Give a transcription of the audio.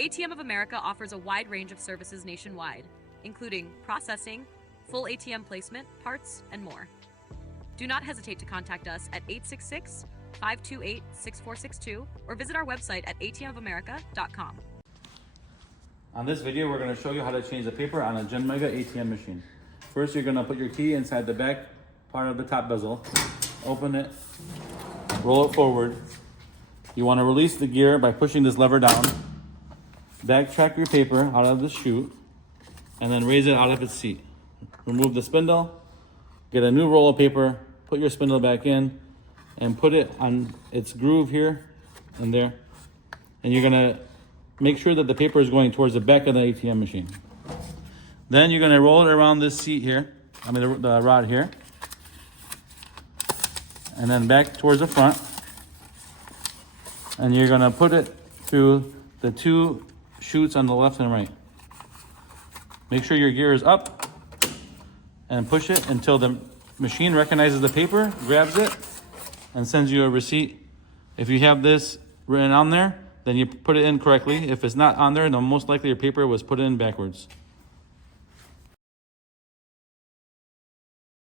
ATM of America offers a wide range of services nationwide, including processing, full ATM placement, parts, and more. Do not hesitate to contact us at 866-528-6462 or visit our website at atmofamerica.com. On this video, we're going to show you how to change the paper on a Genmega ATM machine. First, you're going to put your key inside the back part of the top bezel, open it, roll it forward. You want to release the gear by pushing this lever down. Backtrack your paper out of the chute and then raise it out of its seat. Remove the spindle, get a new roll of paper, put your spindle back in, and put it on its groove here and there. And you're gonna make sure that the paper is going towards the back of the ATM machine. Then you're gonna roll it around this seat here, the rod here, and then back towards the front. And you're gonna put it through the two chutes on the left and right. Make sure your gear is up and push it until the machine recognizes the paper, grabs it, and sends you a receipt. If you have this written on there, then you put it in correctly. If it's not on there, then most likely your paper was put in backwards.